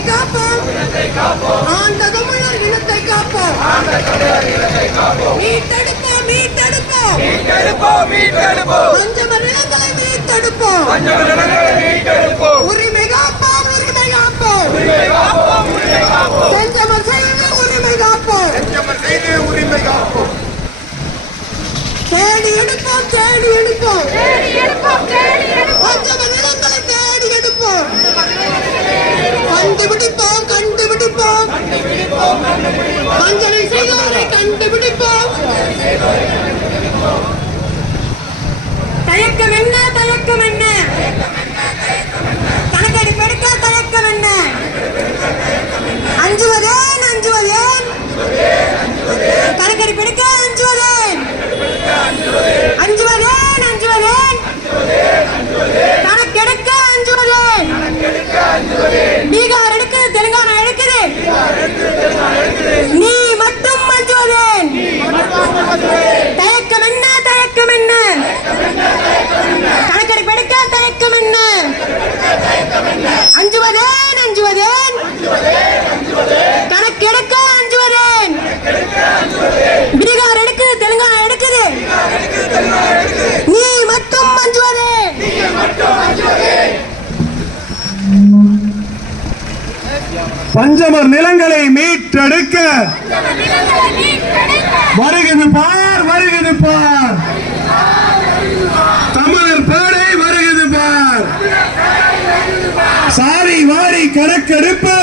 காப்போம் ஆண்ட தமிழர் இனத்தை காப்போம் மீட்டெடுப்போம் பஞ்சம நிலங்களை மீட்டெடுப்போம் உரிமை காப்போம் செஞ்சமர் செய்து உரிமை காப்போம் தேடி எடுப்போம் பஞ்சம நிலங்களை தேடி எடுப்போம் கண்டுபிடிப்போம் வஞ்சனை செய்தோரை கண்டுபிடிப்போம் தயக்கம் என்ன கணக்கெடுப்பு எடுக்க தயக்கம் என்ன அஞ்சுவதேன் கணக்கெடுப்பு எடுக்க அஞ்சுவதேன் கணக்கெடுக்க அஞ்சுவதேன் பீகார் எடுக்குது தெலுங்கானா எடுக்குது நீ மட்டும் அஞ்சுவதேன் தயக்கம் என்ன கணக்கெடுப்பு எடுக்க தயக்கம் என்ன அஞ்சுவதேன் கணக்கெடுக்க அஞ்சுவதேன் பீகார் எடுக்குது தெலுங்கானா எடுக்குது நீ மட்டும் அஞ்சுவதேன் பஞ்சமர் நிலங்களை மீட்டெடுக்க வருகிறது பார் தமிழர் படை வருகிறது பார் சாரி வாரி கணக்கெடுப்பு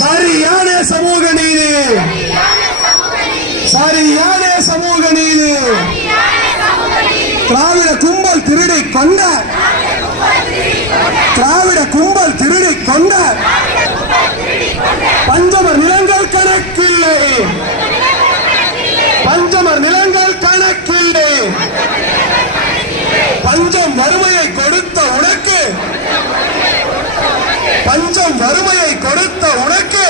சரியான சமூக நீதி திராவிட கும்பல் திருடி கொண்ட பஞ்சமர் நிலங்கள் கணக்கில்லை பஞ்சம் வறுமையை கொடுத்த உனக்கு